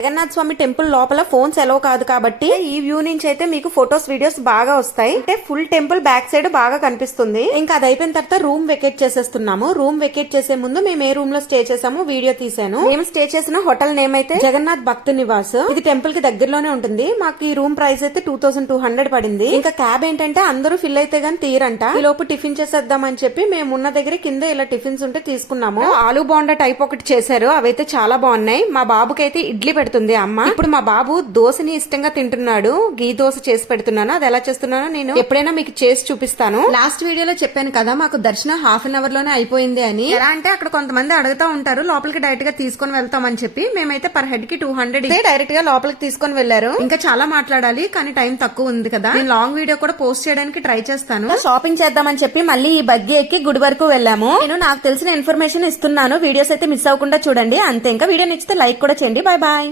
జగన్నాథ స్వామి temple లోపల phones ఎలో కాదు కాబట్టి ఈ వ్యూ నుంచి అయితే మీకు ఫొటోస్ వీడియోస్ బాగా వస్తాయి. అంటే ఫుల్ టెంపుల్ బ్యాక్ సైడ్ బాగా కనిపిస్తుంది. ఇంకా అది అయిపోయిన తర్వాత రూమ్ వెకేట్ చేసేస్తున్నాము. రూమ్ వెకేట్ చేసే ముందు మేము ఏ రూమ్ లో స్టే చేసాము వీడియో తీసాను. మేము స్టే చేసిన హోటల్ నేమ్ అయితే జగన్నాథ్ భక్తి నివాస్. ఇది టెంపుల్ కి దగ్గరలోనే ఉంటుంది. మాకు ఈ రూమ్ ప్రైస్ అయితే 2200 పడింది. ఇంకా క్యాబ్ ఏంటంటే అందరూ ఫిల్ అయితే గానీ తీరంట. ఈ లోపు టిఫిన్ చేసేద్దామని చెప్పి మేము ఉన్న దగ్గర కింద ఇలా టిఫిన్స్ ఉంటే తీసుకున్నాము. ఆలూ బోండా టైప్ ఒకటి చేశారు. అవైతే చాలా బాగున్నాయి. మా బాబుకి అయితే ఇడ్లీ పెడుతుంది అమ్మ. ఇప్పుడు మా బాబు దోశని ఇష్టంగా తింటున్నాడు. గీ దోశ చేసి పెడుతున్నాను. అది ఎలా చేస్తున్నానో నేను ఎప్పుడైనా మీకు చేసి చూపిస్తాను. లాస్ట్ వీడియోలో చెప్పాను కదా మాకు దర్శనం హాఫ్ అన్ అవర్ లోనే అయిపోయింది అని. ఎలా అంటే అక్కడ కొంతమంది అడుగుతా ఉంటారు లోపలికి డైరెక్ట్ గా తీసుకొని వెళ్తామని చెప్పి. మేమైతే పర్ హెడ్ కి 200 డైరెక్ట్ గా లోపలికి తీసుకొని వెళ్లారు. ఇంకా చాలా మాట్లాడాలి కానీ టైం తక్కువ ఉంది కదా. నేను లాంగ్ వీడియో కూడా పోస్ట్ చేయడానికి ట్రై చేస్తాను. షాపింగ్ చేద్దామని చెప్పి మళ్ళీ ఈ బగ్గి ఎక్కి గుడి వరకు వెళ్ళాము. నేను నాకు తెలిసిన ఇన్ఫర్మేషన్ ఇస్తున్నాను. వీడియోస్ అయితే మిస్ అవ్వకుండా చూడండి. అంతే. ఇంకా వీడియో నచ్చితే లైక్ కూడా చేయండి. Bye bye.